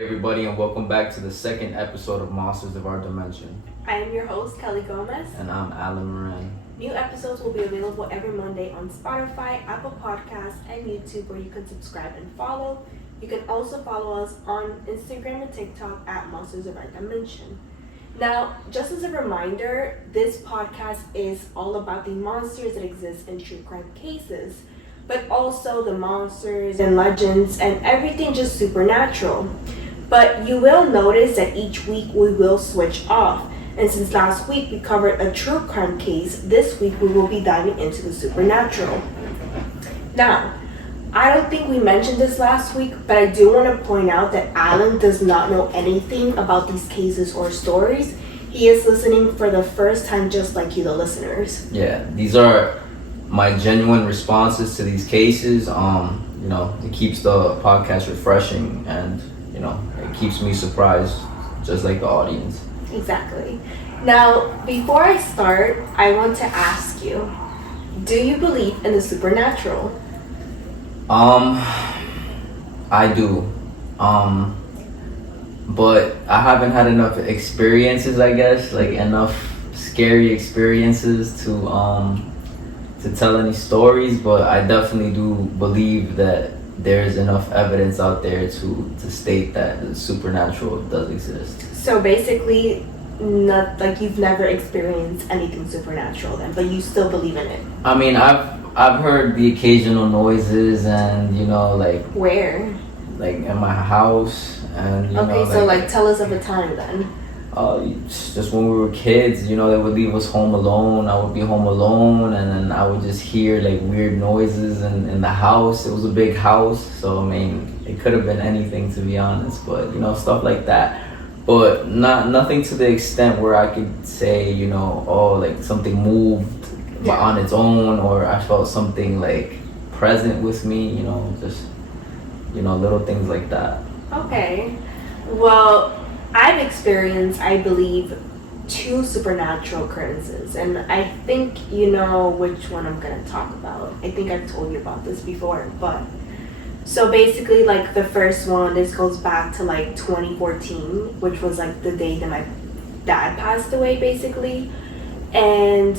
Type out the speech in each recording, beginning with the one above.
Everybody, and welcome back to the second episode of Monsters of Our Dimension. I am your host, Kelly Gomez. And I'm Alan Moran. New episodes will be available every Monday on Spotify, Apple Podcasts, and YouTube, where you can subscribe and follow. You can also follow us on Instagram and TikTok at Monsters of Our Dimension. Now, just as a reminder, this podcast is all about the monsters that exist in true crime cases, but also the monsters and legends and everything just supernatural. But you will notice that each week we will switch off. And since last week we covered a true crime case, this week we will be diving into the supernatural. Now, I don't think we mentioned this last week, but I do want to point out that Alan does not know anything about these cases or stories. He is listening for the first time, just like you, the listeners. Yeah, these are my genuine responses to these cases. It keeps the podcast refreshing, and it keeps me surprised, just like the audience. Exactly. Now, before I start, I want to ask you, do you believe in the supernatural? I do. But I haven't had enough experiences, I guess, like enough scary experiences to tell any stories, but I definitely do believe that there's enough evidence out there to state that the supernatural does exist. So basically, not like you've never experienced anything supernatural then, but you still believe in it. I mean, I've heard the occasional noises, and like where? Like in my house, and okay, so tell us of a time then. Just when we were kids, they would leave us home alone. I would be home alone, and then I would just hear like weird noises in the house. It was a big house, so I mean, it could have been anything, to be honest, but stuff like that. But nothing to the extent where I could say, like something moved on its own, or I felt something like present with me, just little things like that. Okay. Well, I've experienced, I believe, 2 supernatural occurrences, and I think you know which one I'm going to talk about. I think I've told you about this before, but so basically, like, the first one, this goes back to like 2014, which was like the day that my dad passed away, basically. And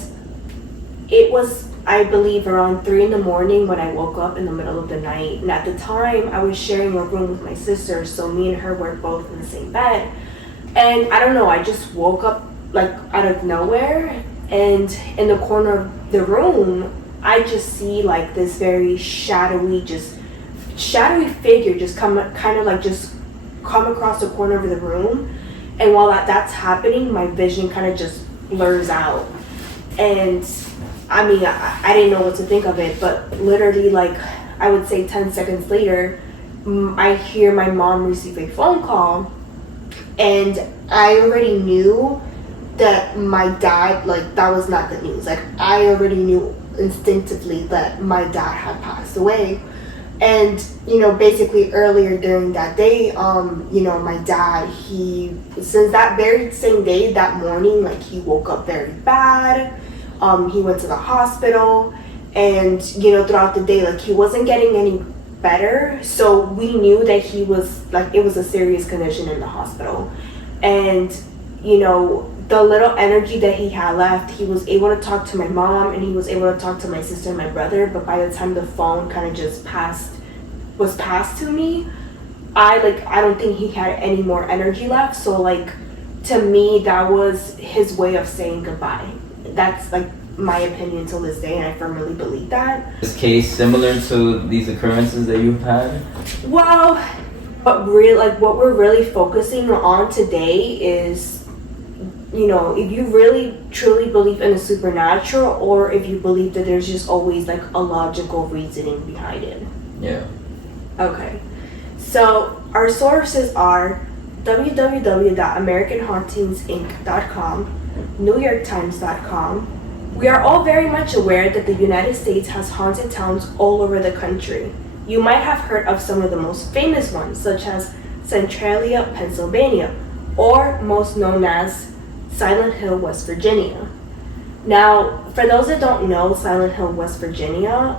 it was, I believe, around 3 a.m. when I woke up in the middle of the night. And at the time, I was sharing a room with my sister, so me and her were both in the same bed. And I don't know, I just woke up like out of nowhere, and in the corner of the room, I just see like this very shadowy figure just come across the corner of the room. And while that's happening, my vision kind of just blurs out. And I mean, I didn't know what to think of it, but literally, like, I would say 10 seconds later, I hear my mom receive a phone call, and I already knew that my dad, like, that was not the news. Like, I already knew instinctively that my dad had passed away. And, basically earlier during that day, my dad, since that very same day, that morning, like, he woke up very bad. He went to the hospital, and, throughout the day, like, he wasn't getting any better. So we knew that he was, like, it was a serious condition in the hospital. And, the little energy that he had left, he was able to talk to my mom, and he was able to talk to my sister and my brother. But by the time the phone kind of just was passed to me, I don't think he had any more energy left. So, like, to me, that was his way of saying goodbye. That's like my opinion till this day, and I firmly believe that. This case similar to these occurrences that you've had? Well, what we're really focusing on today is, if you really truly believe in the supernatural, or if you believe that there's just always like a logical reasoning behind it. Yeah. Okay. So our sources are www.americanhauntingsinc.com, NewYorkTimes.com. We are all very much aware that the United States has haunted towns all over the country. You might have heard of some of the most famous ones, such as Centralia, Pennsylvania, or most known as Silent Hill, West Virginia. Now, for those that don't know Silent Hill, West Virginia,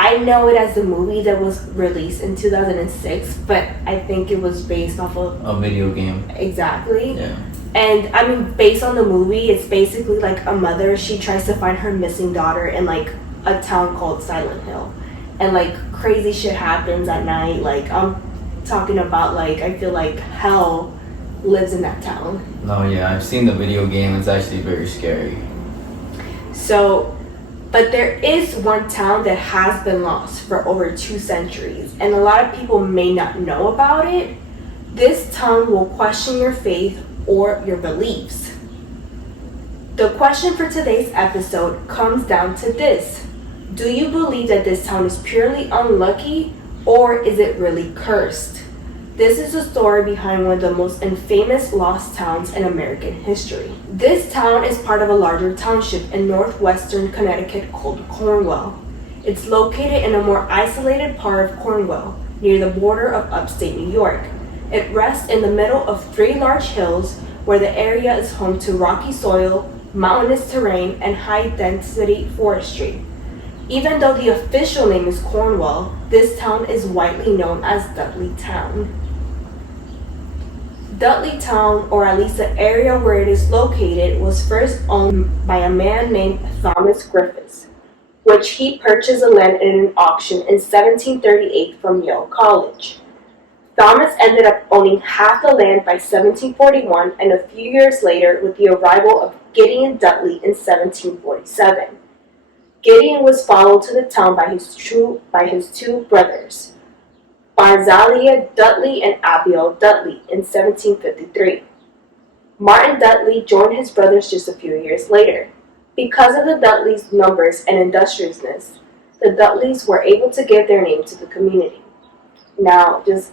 I know it as the movie that was released in 2006, but I think it was based off of A video game. exactly. Yeah. And I mean, based on the movie, it's basically like a mother. She tries to find her missing daughter in like a town called Silent Hill, and like crazy shit happens at night. Like I'm talking about, like I feel like hell lives in that town. No, yeah, I've seen the video game. It's actually very scary. So, but there is one town that has been lost for over 2 centuries, and a lot of people may not know about it. This town will question your faith or your beliefs. The question for today's episode comes down to this. Do you believe that this town is purely unlucky, or is it really cursed? This is the story behind one of the most infamous lost towns in American history. This town is part of a larger township in northwestern Connecticut called Cornwall. It's located in a more isolated part of Cornwall, near the border of upstate New York. It rests in the middle of 3 large hills where the area is home to rocky soil, mountainous terrain, and high-density forestry. Even though the official name is Cornwall, this town is widely known as Dudleytown. Dudleytown, or at least the area where it is located, was first owned by a man named Thomas Griffiths, which he purchased the land in an auction in 1738 from Yale College. Thomas ended up owning half the land by 1741, and a few years later with the arrival of Gideon Dudley in 1747. Gideon was followed to the town by his two brothers, Barzillai Dudley and Abiel Dudley, in 1753. Martin Dudley joined his brothers just a few years later. Because of the Dudleys' numbers and industriousness, the Dudleys were able to give their name to the community. Now, just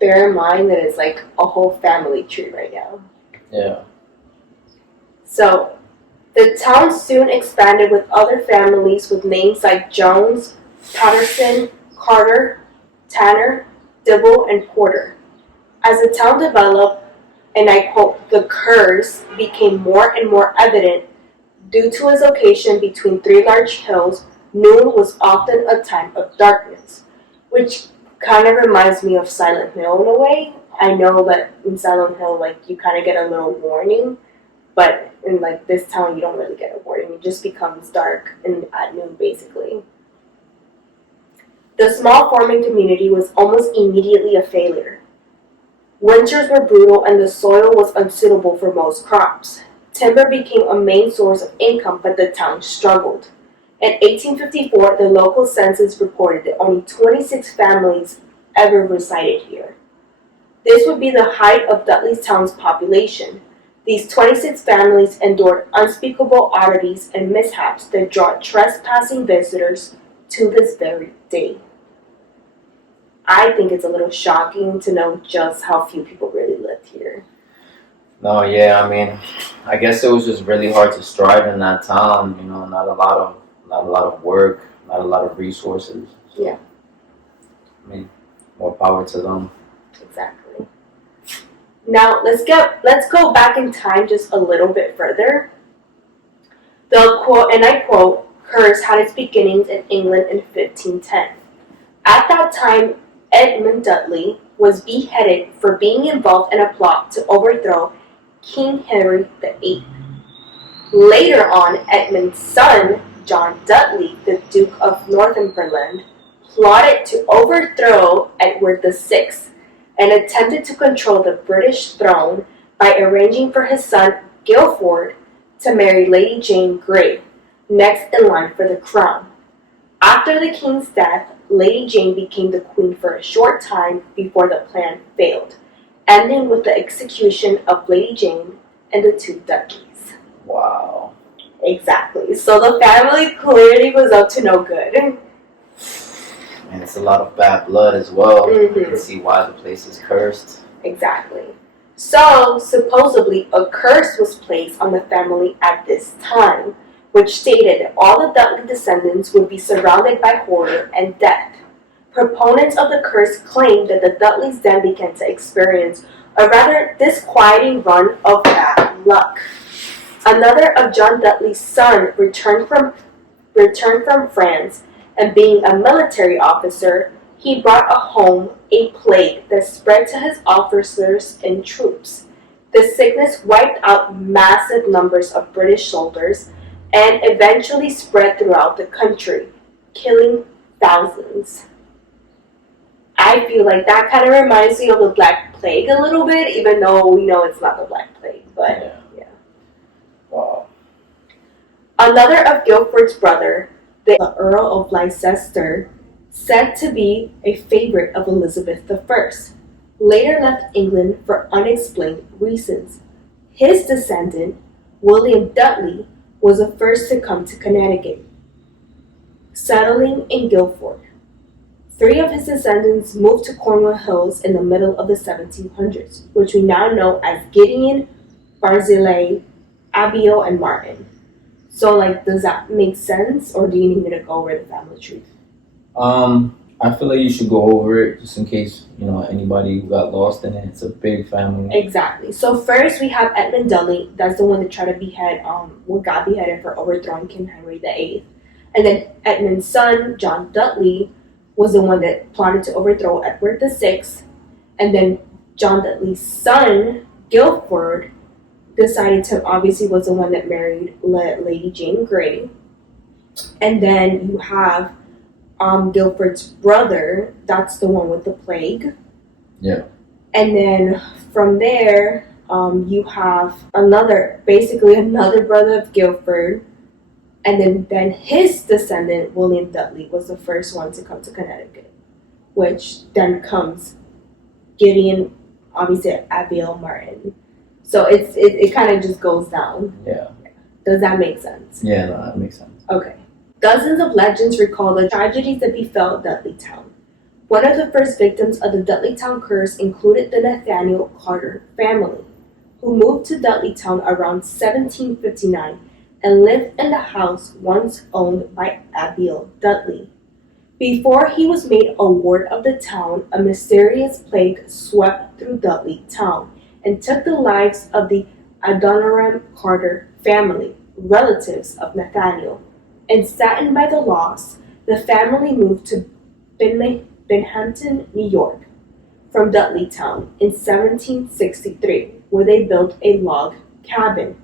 bear in mind that it's like a whole family tree right now. Yeah. So, the town soon expanded with other families with names like Jones, Patterson, Carter, Tanner, Dibble, and Porter. As the town developed, and I quote, the curse became more and more evident due to its location between 3 large hills. Noon was often a time of darkness, which kind of reminds me of Silent Hill in a way. I know that in Silent Hill, like, you kind of get a little warning, but in like this town, you don't really get a warning. It just becomes dark at noon, basically. The small farming community was almost immediately a failure. Winters were brutal and the soil was unsuitable for most crops. Timber became a main source of income, but the town struggled. In 1854, the local census reported that only 26 families ever resided here. This would be the height of Dudleytown's population. These 26 families endured unspeakable oddities and mishaps that draw trespassing visitors to this very day. I think it's a little shocking to know just how few people really lived here. No, yeah, I mean, I guess it was just really hard to strive in that town. You know, not a lot of work, not a lot of resources. So, yeah. I mean, more power to them. Exactly. Now let's go back in time just a little bit further. The quote, and I quote, curse had its beginnings in England in 1510. At that time, Edmund Dudley was beheaded for being involved in a plot to overthrow King Henry VIII. Later on, Edmund's son, John Dudley, the Duke of Northumberland, plotted to overthrow Edward VI and attempted to control the British throne by arranging for his son, Guilford, to marry Lady Jane Grey, next in line for the crown. After the king's death, Lady Jane became the queen for a short time before the plan failed, ending with the execution of Lady Jane and the 2 Dudleys. Wow. Exactly. So the family clearly was up to no good. And it's a lot of bad blood as well. Mm-hmm. You can see why the place is cursed. Exactly. So, supposedly, a curse was placed on the family at this time, which stated that all the Dudley descendants would be surrounded by horror and death. Proponents of the curse claimed that the Dudleys then began to experience a rather disquieting run of bad luck. Another of John Dudley's son returned from France And being a military officer, he brought home a plague that spread to his officers and troops. The sickness wiped out massive numbers of British soldiers and eventually spread throughout the country, killing thousands. I feel like that kind of reminds me of the Black Plague a little bit, even though we know it's not the Black Plague. But yeah. Wow. Another of Guildford's brother, the Earl of Leicester, said to be a favorite of Elizabeth I, later left England for unexplained reasons. His descendant, William Dudley, was the first to come to Connecticut, settling in Guildford. 3 of his descendants moved to Cornwall Hills in the middle of the 1700s, which we now know as Gideon, Barzillai, Abiel, and Martin. So, does that make sense, or do you need me to go over the family tree? I feel like you should go over it just in case, anybody who got lost in it. It's a big family. Exactly. So first we have Edmund Dudley. That's the one that tried to behead, got beheaded for overthrowing King Henry VIII. And then Edmund's son, John Dudley, was the one that plotted to overthrow Edward VI. And then John Dudley's son, Guildford, decided to, obviously was the one that married Lady Jane Grey. And then you have Guildford's brother, that's the one with the plague. Yeah. And then from there, you have another brother of Guildford, and then his descendant, William Dudley, was the first one to come to Connecticut, which then comes Gideon, obviously Abiel, Martin. So it kind of just goes down. Yeah. Does that make sense? Yeah, no, that makes sense. Okay. Dozens of legends recall the tragedies that befell Dudleytown. One of the first victims of the Dudleytown curse included the Nathaniel Carter family, who moved to Dudleytown around 1759 and lived in the house once owned by Abiel Dudley. Before he was made a ward of the town, a mysterious plague swept through Dudleytown and took the lives of the Adoniram Carter family, relatives of Nathaniel. And saddened by the loss, the family moved to Binghamton, New York, from Dudleytown in 1763, where they built a log cabin.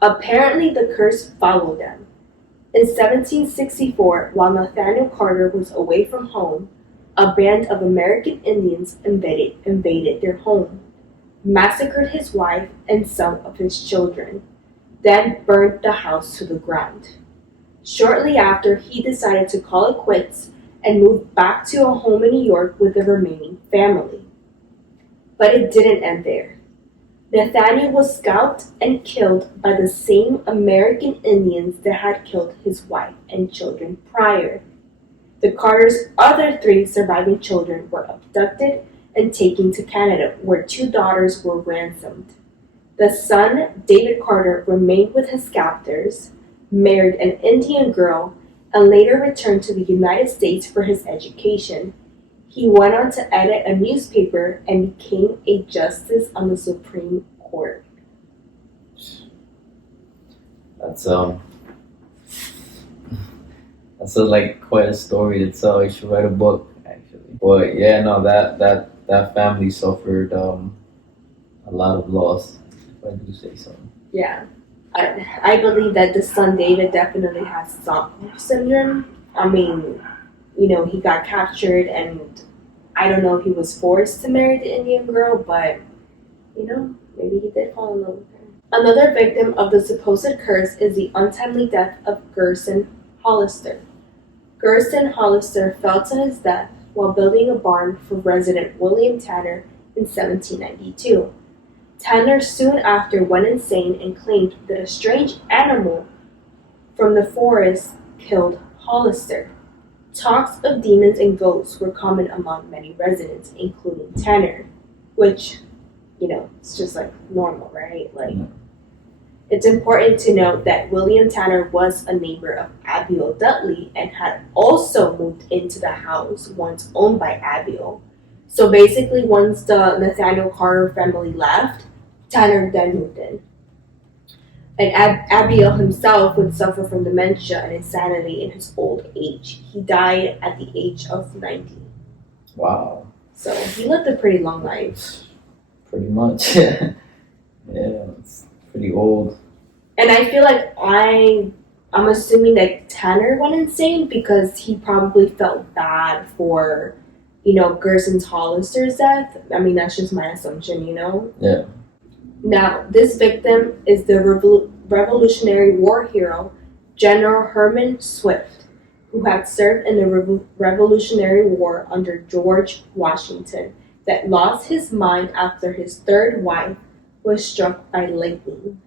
Apparently, the curse followed them. In 1764, while Nathaniel Carter was away from home, a band of American Indians invaded their home, massacred his wife and some of his children, then burned the house to the ground. Shortly after, he decided to call it quits and moved back to a home in New York with the remaining family. But it didn't end there. Nathaniel was scalped and killed by the same American Indians that had killed his wife and children prior. The Carters' other 3 surviving children were abducted and taken to Canada, where 2 daughters were ransomed. The son, David Carter, remained with his captors, married an Indian girl, and later returned to the United States for his education. He went on to edit a newspaper and became a justice on the Supreme Court. That's quite a story to tell. You should write a book, actually. But yeah, no, that family suffered a lot of loss, if I do say so. Yeah. I believe that the son David definitely has Stockholm syndrome. I mean, he got captured, and I don't know if he was forced to marry the Indian girl, but, maybe he did fall in love with her. Another victim of the supposed curse is the untimely death of Gerson Hollister. Gerson Hollister fell to his death while building a barn for resident William Tanner in 1792. Tanner soon after went insane and claimed that a strange animal from the forest killed Hollister. Talks of demons and ghosts were common among many residents, including Tanner, which, it's just normal, right? It's important to note that William Tanner was a neighbor of Abiel Dudley and had also moved into the house once owned by Abiel. So basically, once the Nathaniel Carter family left, Tanner then moved in. And Abiel himself would suffer from dementia and insanity in his old age. He died at the age of 90. Wow. So he lived a pretty long life. Pretty much. Yeah, it's pretty old. And I feel like I'm assuming that Tanner went insane because he probably felt bad for, Gerson's Hollister's death. I mean, that's just my assumption, Yeah. Now, this victim is the Revolutionary War hero, General Herman Swift, who had served in the Revolutionary War under George Washington, that lost his mind after his third wife was struck by lightning.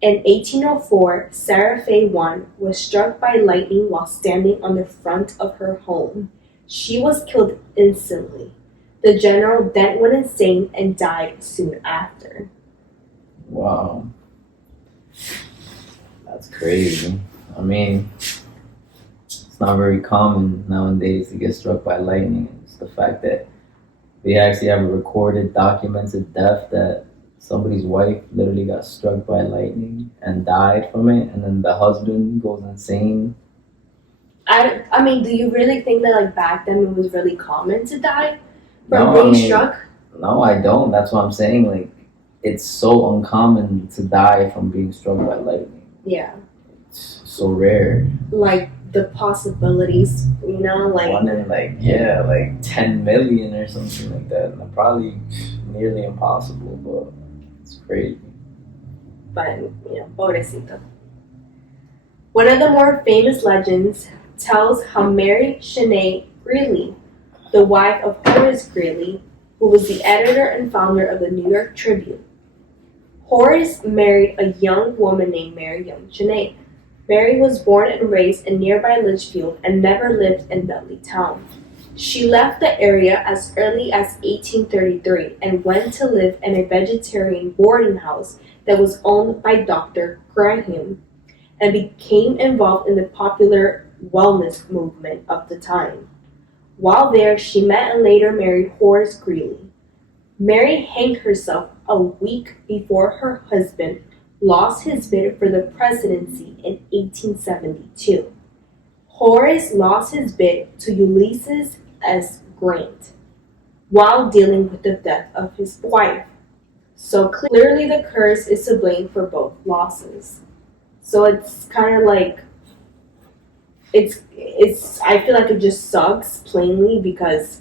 In 1804, Sarah Fay One was struck by lightning while standing on the front of her home. She was killed instantly. The general then went insane and died soon after. Wow. That's crazy. I mean, it's not very common nowadays to get struck by lightning. It's the fact that they actually have a recorded, documented death that somebody's wife literally got struck by lightning and died from it, and then the husband goes insane. I mean, do you really think that like back then it was really common to die from No, I being mean, struck? no, I don't. That's what I'm saying. Like, it's so uncommon to die from being struck by lightning. Yeah. It's so rare. Like the possibilities, like One in like 10 million or something like that. And probably nearly impossible, but it's crazy. but pobrecito. One of the more famous legends tells how Mary Shanae Greeley, the wife of Horace Greeley, who was the editor and founder of the New York Tribune. Horace married a young woman named Mary Young Shanae. Mary was born and raised in nearby Litchfield and never lived in Dudleytown. She left the area as early as 1833 and went to live in a vegetarian boarding house that was owned by Dr. Graham, and became involved in the popular wellness movement of the time. While there, she met and later married Horace Greeley. Mary hanged herself a week before her husband lost his bid for the presidency in 1872. Horace lost his bid to Ulysses S. Grant while dealing with the death of his wife. So clearly the curse is to blame for both losses. So it's kind of like it's I feel like it just sucks plainly because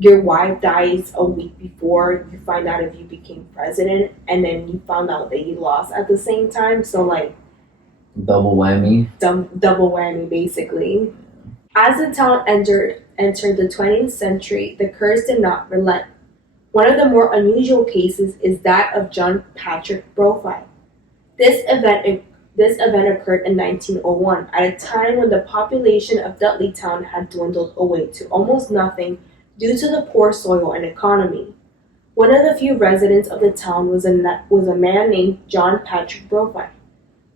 your wife dies a week before you find out if you became president, and then you found out that you lost at the same time. So like double whammy. Double whammy basically. As the town entered the 20th century, the curse did not relent. One of the more unusual cases is that of John Patrick Brophy. This event occurred in 1901, at a time when the population of Dudleytown had dwindled away to almost nothing due to the poor soil and economy. One of the few residents of the town was a man named John Patrick Brophy.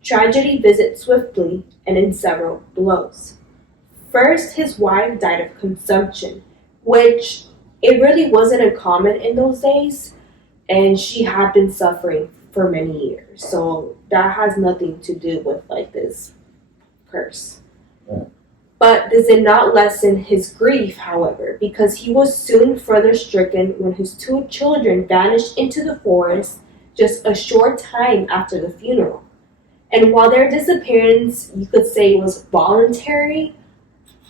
Tragedy visits swiftly and in several blows. First, his wife died of consumption, which it really wasn't uncommon in those days, and she had been suffering for many years. So that has nothing to do with like this curse. Yeah. But this did not lessen his grief, however, because he was soon further stricken when his two children vanished into the forest just a short time after the funeral. And while their disappearance, you could say, was voluntary,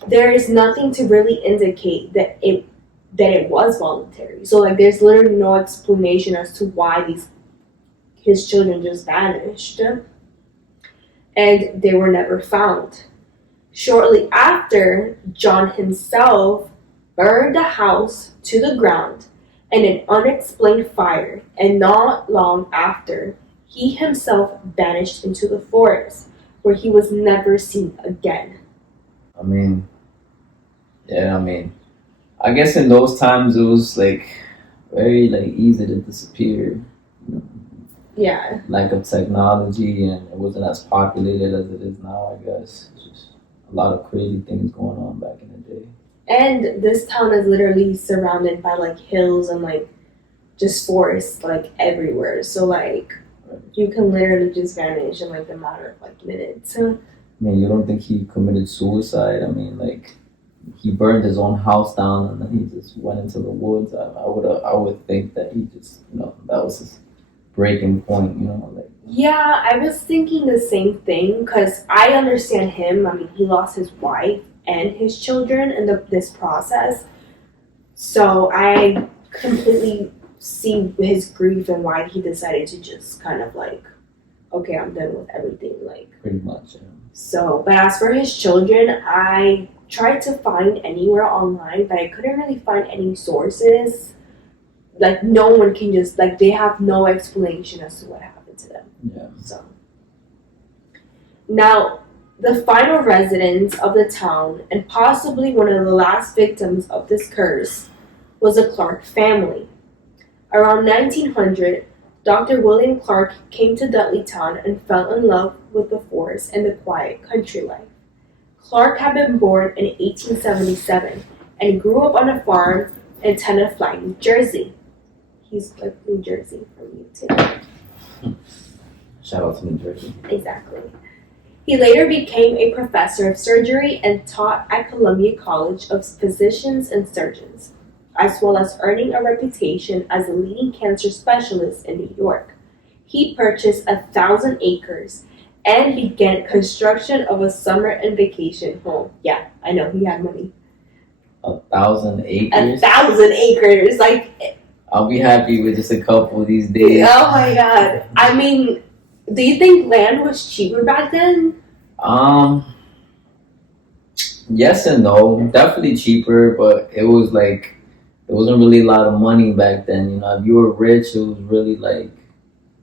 there is nothing to really indicate that it was voluntary. So like there's literally no explanation as to why his children just vanished, and they were never found. Shortly after, John himself burned the house to the ground in an unexplained fire, and not long after, he himself vanished into the forest, where he was never seen again. I guess in those times it was like very like easy to disappear. Yeah. Lack of technology, and it wasn't as populated as it is now, I guess. It's just a lot of crazy things going on back in the day. And this town is literally surrounded by like hills and like just forests like everywhere. So like You can literally just vanish in like a matter of like minutes. I mean, you don't think he committed suicide? I mean, like, he burned his own house down and then he just went into the woods. I would think that he just, that was his breaking point, like. Yeah, I was thinking the same thing because I understand him. I mean, he lost his wife and his children in this process. So I completely see his grief and why he decided to just kind of like, okay, I'm done with everything. Like, pretty much, yeah. So, but as for his children, I tried to find anywhere online, but I couldn't really find any sources. Like, no one can just, like, they have no explanation as to what happened to them. Yeah. So, now, the final residents of the town, and possibly one of the last victims of this curse, was the Clark family. Around 1900, Dr. William Clark came to Dudleytown and fell in love with the forest and the quiet country life. Clark had been born in 1877 and grew up on a farm in Tenafly, New Jersey. He's like New Jersey from you too. Shout out to New Jersey. Exactly. He later became a professor of surgery and taught at Columbia College of Physicians and Surgeons, as well as earning a reputation as a leading cancer specialist in New York. He purchased 1,000 acres and began construction of a summer and vacation home. Yeah, I know, he had money. 1,000 acres? 1,000 acres, like... I'll be happy with just a couple these days. Oh my god. I mean, do you think land was cheaper back then? Yes and no. Definitely cheaper, but it was like, there wasn't really a lot of money back then. If you were rich, it was really like,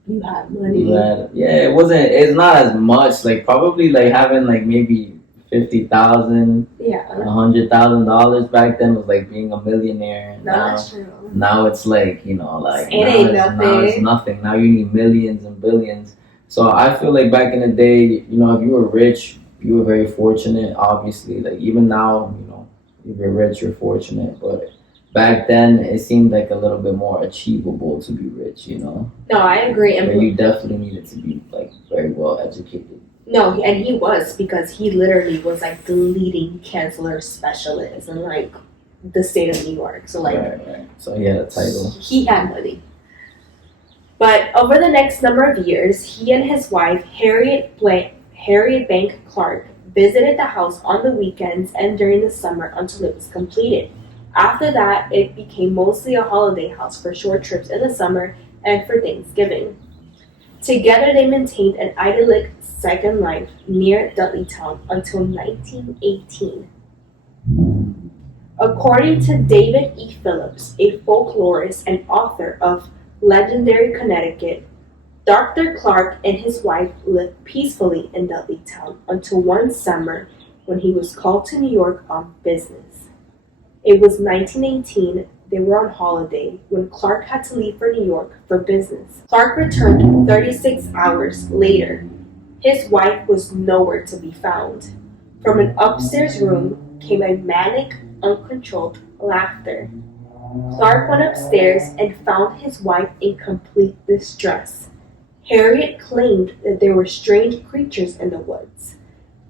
you had money. It's not as much. Like, probably like having like maybe $50,000, yeah, $100,000 back then was like being a millionaire. No, that's true. Now it's like, like it ain't nothing. Now it's nothing. Now you need millions and billions. So I feel like back in the day, if you were rich, you were very fortunate. Obviously, like even now, if you're rich, you're fortunate. But back then, it seemed like a little bit more achievable to be rich. No, I agree. But you definitely needed to be like very well educated. No, and he was, because he literally was like the leading cancer specialist in like the state of New York. So like, right. So he had a title. He had money. But over the next number of years, he and his wife Harriet Bank Clark visited the house on the weekends and during the summer until it was completed. After that, it became mostly a holiday house for short trips in the summer and for Thanksgiving. Together, they maintained an idyllic second life near Dudleytown until 1918. According to David E. Phillips, a folklorist and author of Legendary Connecticut, Dr. Clark and his wife lived peacefully in Dudleytown until one summer when he was called to New York on business. It was 1918. They were on holiday when Clark had to leave for New York for business. Clark returned 36 hours later. His wife was nowhere to be found. From an upstairs room came a manic, uncontrolled laughter. Clark went upstairs and found his wife in complete distress. Harriet claimed that there were strange creatures in the woods.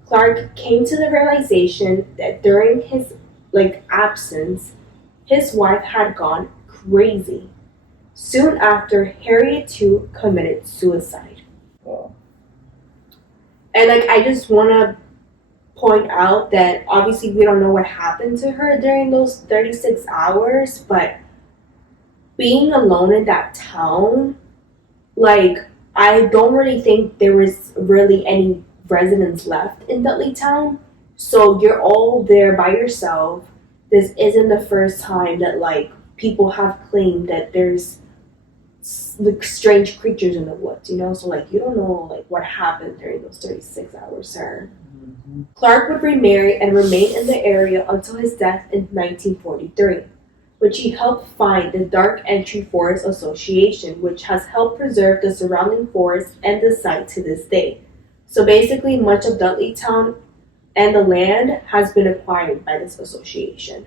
Clark came to the realization that during his absence, his wife had gone crazy. Soon after, Harriet too committed suicide. Wow. And I just want to point out that obviously we don't know what happened to her during those 36 hours, but being alone in that town, I don't really think there was really any residents left in Dudleytown. So you're all there by yourself. This isn't the first time that people have claimed that there's strange creatures in the woods, So you don't know what happened during those 36 hours, sir. Mm-hmm. Clark would remarry and remain in the area until his death in 1943, which he helped find the Dark Entry Forest Association, which has helped preserve the surrounding forest and the site to this day. So basically, much of Dudleytown and the land has been acquired by this association.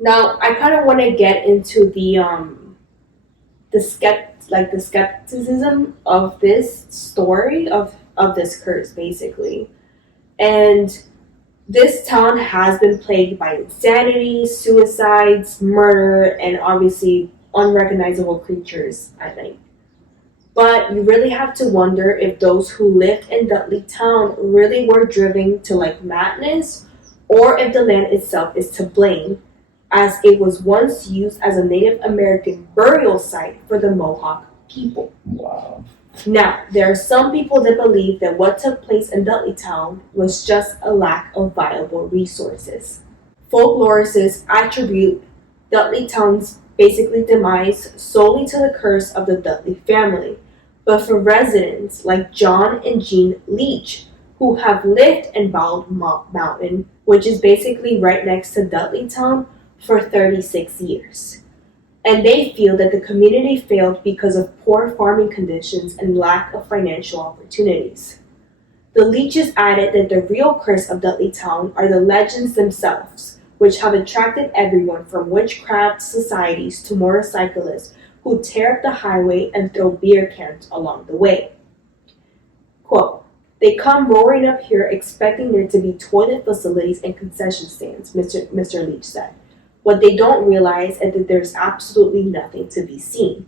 Now, I kind of want to get into the the skepticism of this story of this curse basically. And this town has been plagued by insanity, suicides, murder, and obviously unrecognizable creatures at night. But you really have to wonder if those who lived in Dudleytown really were driven to like madness, or if the land itself is to blame, as it was once used as a Native American burial site for the Mohawk people. Wow. Now, there are some people that believe that what took place in Dudleytown was just a lack of viable resources. Folklorists attribute Dudleytown's basically demise solely to the curse of the Dudley family. But for residents like John and Jean Leach, who have lived in Bald Mountain, which is basically right next to Dudleytown, for 36 years. And they feel that the community failed because of poor farming conditions and lack of financial opportunities. The Leaches added that the real curse of Dudleytown are the legends themselves, which have attracted everyone from witchcraft societies to motorcyclists who tear up the highway and throw beer cans along the way. Quote, "They come roaring up here expecting there to be toilet facilities and concession stands," Mr. Leach said. "What they don't realize is that there's absolutely nothing to be seen."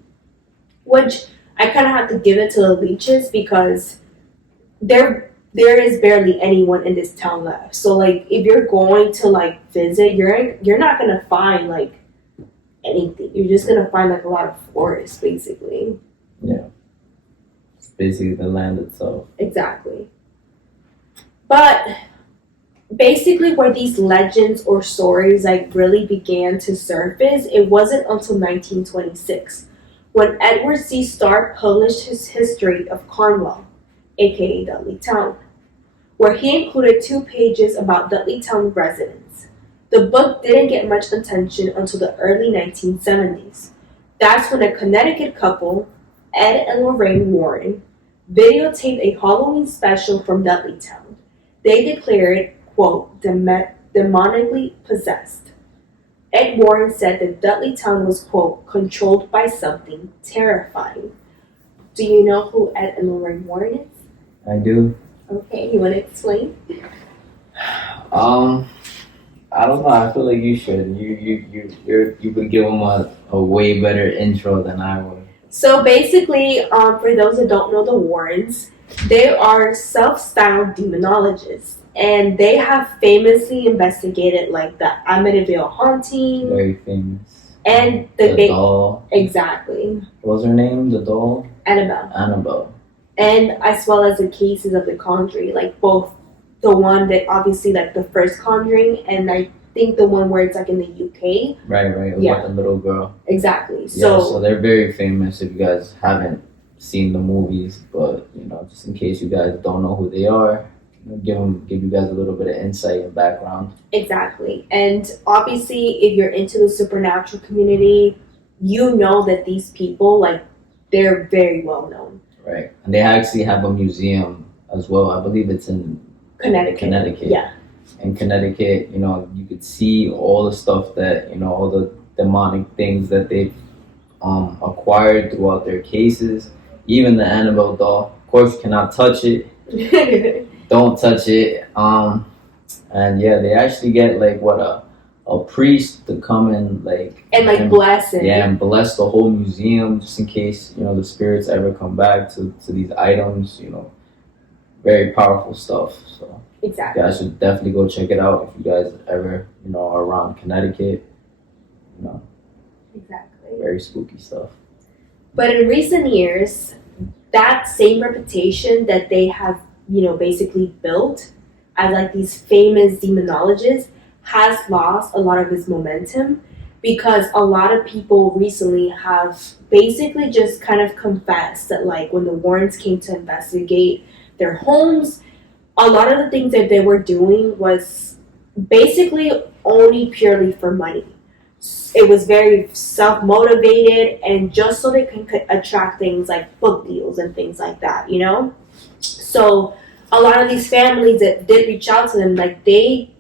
Which I kind of have to give it to the Leaches because there is barely anyone in this town left. So like if you're going to like visit, you're not gonna find like anything. You're just gonna find like a lot of forest basically. Yeah. It's basically the land itself. Exactly. But basically where these legends or stories like really began to surface, it wasn't until 1926 when Edward C. Starr published his history of Cornwall, aka Dudleytown, where he included 2 pages about Dudleytown residents. The book didn't get much attention until the early 1970s. That's when a Connecticut couple, Ed and Lorraine Warren, videotaped a Halloween special from Dudleytown. They declared, quote, demonically possessed. Ed Warren said that Dudleytown was, quote, controlled by something terrifying. Do you know who Ed and Lorraine Warren is? I do. Okay, you want to explain? I don't know. I feel like you should. You would give them a way better intro than I would. So basically, for those that don't know the Warrens, they are self-styled demonologists, and they have famously investigated like the Amityville haunting. Very famous. And the doll. Exactly. What was her name? The doll? Annabelle. And as well as the cases of the Conjuring, like both the one that obviously like the first Conjuring, and I think the one where it's like in the UK. Right. Yeah. With the little girl. Exactly. So they're very famous if you guys haven't seen the movies, but just in case you guys don't know who they are, give you guys a little bit of insight and background. Exactly. And obviously if you're into the supernatural community, you know that these people, like, they're very well known. Right. And they actually have a museum as well. I believe it's in Connecticut. Yeah. In Connecticut, you could see all the stuff that, all the demonic things that they've acquired throughout their cases. Even the Annabelle doll. Of course, you cannot touch it. Don't touch it. And yeah, they actually get like a priest to come and bless it. Yeah, and bless the whole museum just in case, the spirits ever come back to these items, very powerful stuff. So exactly. You guys should definitely go check it out if you guys ever, are around Connecticut. Exactly. Very spooky stuff. But in recent years, that same reputation that they have, basically built as like these famous demonologists has lost a lot of its momentum, because a lot of people recently have basically just kind of confessed that like when the Warrens came to investigate their homes, a lot of the things that they were doing was basically only purely for money. It was very self-motivated and just so they can attract things like book deals and things like that, So a lot of these families that did reach out to them, like they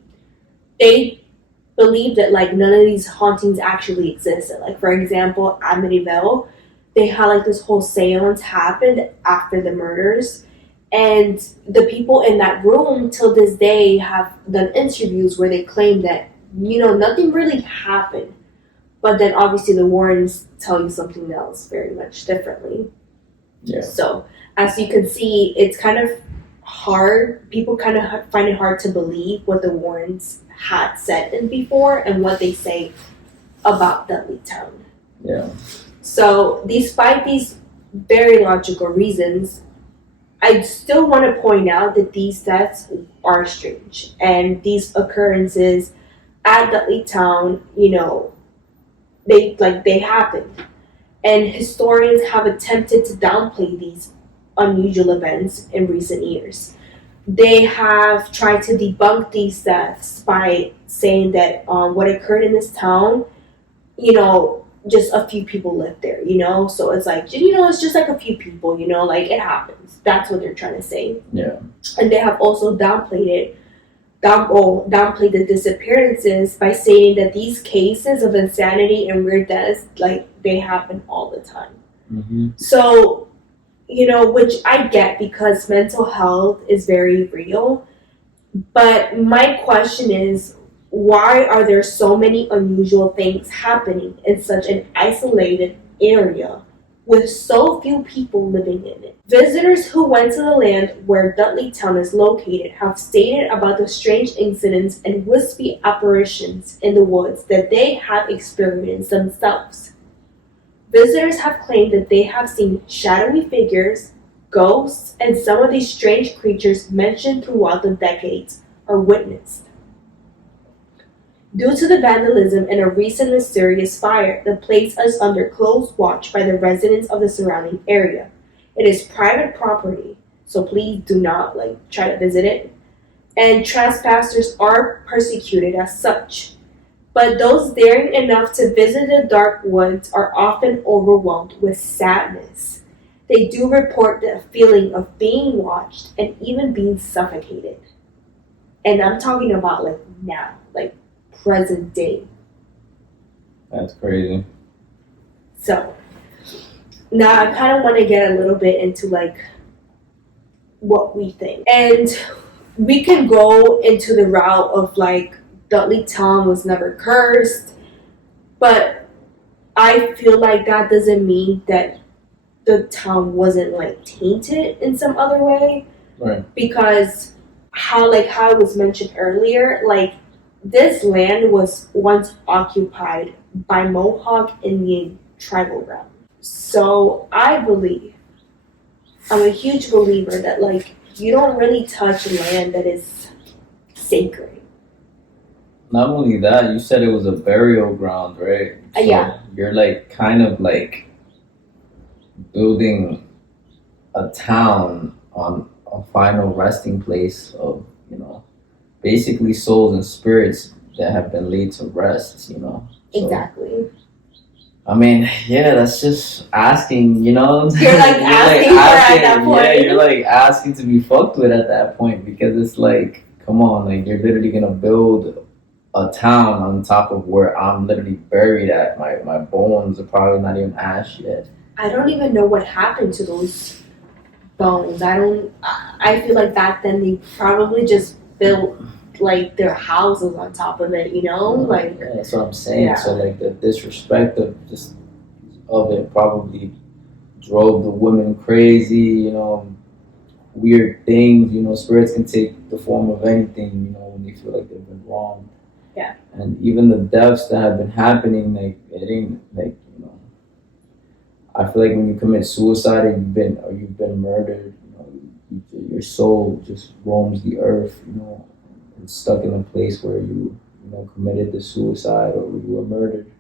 believed that like none of these hauntings actually existed. Like for example, Amityville, they had like this whole seance happened after the murders. And the people in that room till this day have done interviews where they claim that, nothing really happened. But then obviously the Warrens tell you something else very much differently. Yeah. So as you can see, it's kind of hard. People kind of find it hard to believe what the Warrens had said in before and what they say about Dudleytown. Yeah. So despite these very logical reasons, I still want to point out that these deaths are strange, and these occurrences at Dudleytown, they happened, and historians have attempted to downplay these unusual events in recent years. They have tried to debunk these deaths by saying that what occurred in this town, just a few people lived there, so it's like, it's just like a few people, like it happens. That's what they're trying to say. Yeah. And they have also downplayed the disappearances by saying that these cases of insanity and weird deaths, like, they happen all the time. Mm-hmm. So, which I get because mental health is very real. But my question is, why are there so many unusual things happening in such an isolated area with so few people living in it? Visitors who went to the land where Dudleytown is located have stated about the strange incidents and wispy apparitions in the woods that they have experienced themselves. Visitors have claimed that they have seen shadowy figures, ghosts, and some of these strange creatures mentioned throughout the decades are witnessed. Due to the vandalism and a recent mysterious fire that placed us under close watch by the residents of the surrounding area. It is private property, so please do not try to visit it. And trespassers are persecuted as such. But those daring enough to visit the dark woods are often overwhelmed with sadness. They do report the feeling of being watched and even being suffocated. And I'm talking about now, present day. That's crazy. So now I kind of want to get a little bit into what we think, and we can go into the route of Dudleytown was never cursed, but I feel like that doesn't mean that the town wasn't tainted in some other way. Right. Because how it was mentioned earlier, this land was once occupied by Mohawk Indian tribal ground. So I'm a huge believer that you don't really touch land that is sacred. Not only that, you said it was a burial ground, right? So yeah. You're kind of building a town on a final resting place of, basically souls and spirits that have been laid to rest, So, exactly. I mean, yeah, that's just asking, You're asking for at that point. Yeah, you're asking to be fucked with at that point, because it's come on, you're literally gonna build a town on top of where I'm literally buried at. My bones are probably not even ash yet. I don't even know what happened to those bones. I feel like back then they probably just built their houses on top of it, Yeah, that's what I'm saying. Yeah. So the disrespect of it probably drove the women crazy, weird things, spirits can take the form of anything, when they feel like they've been wronged. Yeah. And even the deaths that have been happening, it ain't I feel like when you commit suicide or you've been murdered, your soul just roams the earth, and stuck in a place where you committed the suicide or you were murdered.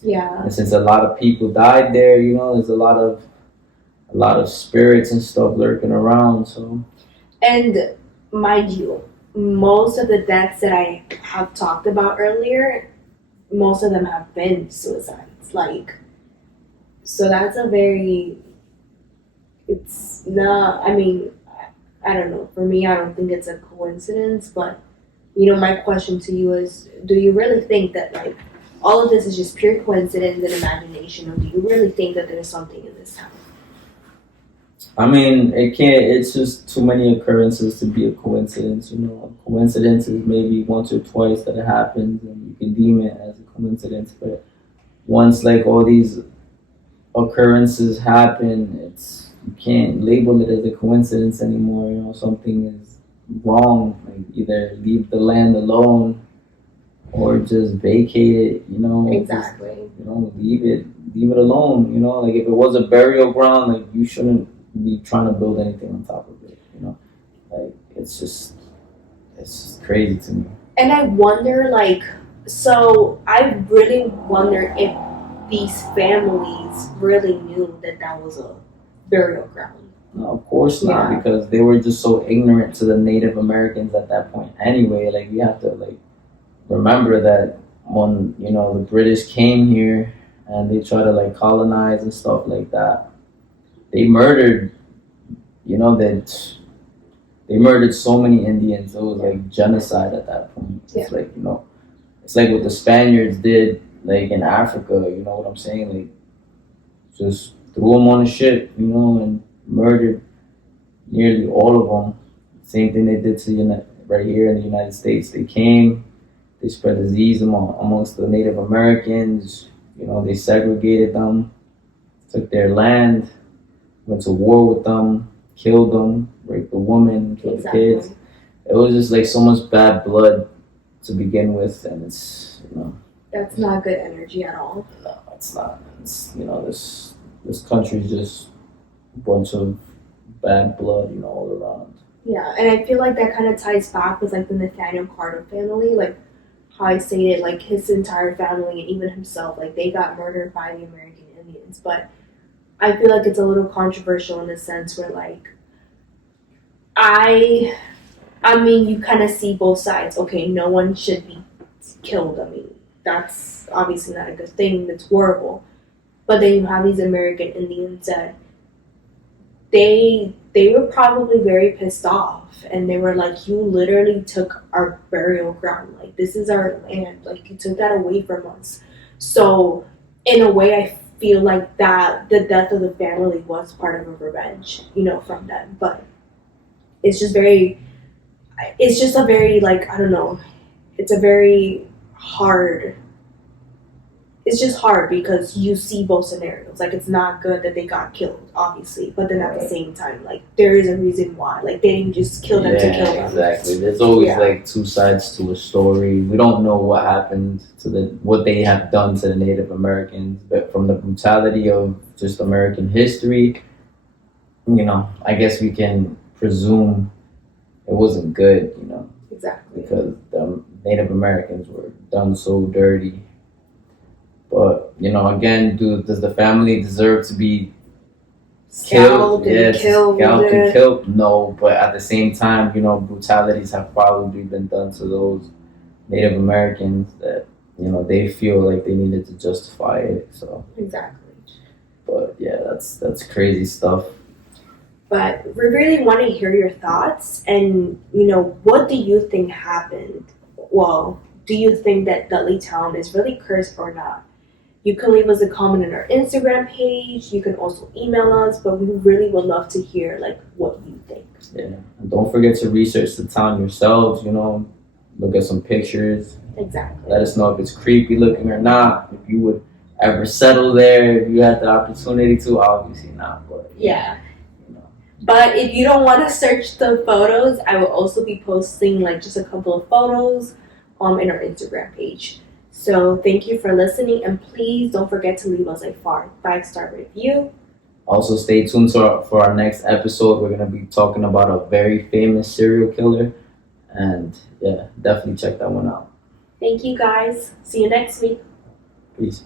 Yeah. And since a lot of people died there, there's a lot of spirits and stuff lurking around. So. And mind you, most of the deaths that I have talked about earlier, most of them have been suicides. So that's it's not, I don't know. For me, I don't think it's a coincidence, but my question to you is, do you really think that all of this is just pure coincidence and imagination, or do you really think that there's something in this? this town? I mean, it can't. It's just too many occurrences to be a coincidence. You know, a coincidence is maybe once or twice that it happens, and you can deem it as a coincidence. But once like all these occurrences happen, it's you can't label it as a coincidence anymore. You know, something is wrong. Like either leave the land alone or just vacate it. You know, Exactly. Just, leave it alone. You know, like if it was a burial ground, like you shouldn't be trying to build anything on top of it. You know, like it's just crazy to me. And I wonder, like, so I really wonder if these families really knew that that was a burial ground. No, of course not, Yeah. because they were just so ignorant to the Native Americans at that point. Anyway, like we have to like remember that when the British came here and they tried to like colonize and stuff like that, they murdered, that they murdered so many Indians. It was like genocide at that point. Yeah. It's like it's like what the Spaniards did like in Africa. You know what I'm saying? Like just threw them on a ship, and murdered nearly all of them. Same thing they did to right here in the United States. They came, they spread disease amongst the Native Americans. They segregated them, took their land, went to war with them, killed them, raped the woman, killed the kids. It was just like so much bad blood to begin with, and it's That's not good energy at all. no, it's not. It's this country's just a bunch of bad blood, all around. Yeah, and I feel like that kind of ties back with like the Nathaniel Carter family, like how I stated, like his entire family and even himself, like they got murdered by the American Indians. But I feel like it's a little controversial in the sense where like I mean you kind of see both sides. Okay, no one should be killed. I mean that's obviously not a good thing. That's horrible. But then you have these American Indians that they were probably very pissed off, and they were like, you literally took our burial ground, like this is our land, like you took that away from us. So in a way I feel like that the death of the family was part of a revenge, from them. But it's just a very like, I don't know, it's a very hard, it's just hard because you see both scenarios. Like it's not good that they got killed, obviously, but then at the same time, like there is a reason why. Like they didn't just kill them to kill them. Exactly. There's always like two sides to a story. We don't know what happened to what they have done to the Native Americans, but from the brutality of just American history, I guess we can presume it wasn't good, Exactly. because the Native Americans were done so dirty. But again, does the family deserve to be Scalped and Yes, killed? scalped and killed. No, but at the same time, brutalities have probably been done to those Native Americans that they feel like they needed to justify it. So Exactly. but yeah, that's crazy stuff. But we really want to hear your thoughts and, what do you think happened? Well, do you think that Dudleytown is really cursed or not? You can leave us a comment on our Instagram page. You can also email us, but we really would love to hear like what you think. Yeah, and don't forget to research the town yourselves. Look at some pictures. Exactly. Let us know if it's creepy looking or not. If you would ever settle there, if you had the opportunity to. Obviously not, but Yeah. But if you don't want to search the photos, I will also be posting like just a couple of photos in our Instagram page. So thank you for listening, and please don't forget to leave us a 5-star review. Also, stay tuned for our next episode. We're going to be talking about a very famous serial killer. And yeah, definitely check that one out. Thank you guys. See you next week. Peace.